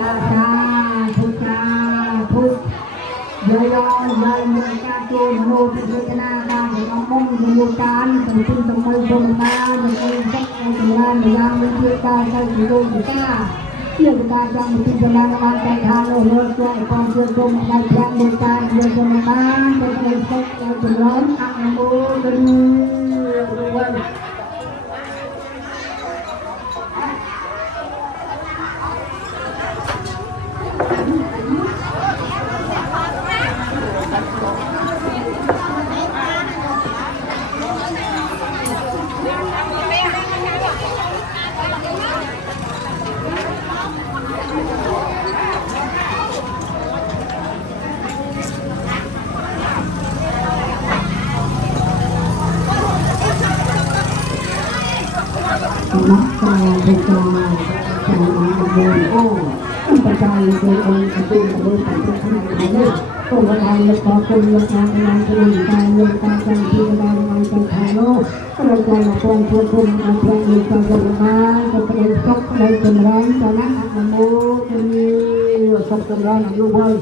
จ้าทุกจ้าทุกเดี๋ยวยอยเมืองการโจมโนพิจารณาการของน้องมุ่งดูการเป็นขึ้นตรงมือตรงตาเป็นคนสักคนงานยามเป็นเพื่อการใช้ชีวิตจ้าเรื่องการยังพิจารณาการใจทางโลกโลกแจ้งความเชื่อตรงในแจ้งโดยการเดินตรงมาเป็นคนสักคนร้อนอักโมเป็นวัน นักการบริการจากมาเดินอ้อมประจายโดยองค์การบริหารประเทศไทยต้องกระจายและต่อคนละการงานเป็นการเงินการจัดที่กระจายงานใจไทยโลกกระจายมาตรงชวนชมการแข่งขันการบริหารจะเป็นสักในเป็นแรงจะนักอันโมจะมีสักเป็นแรงลูกบอล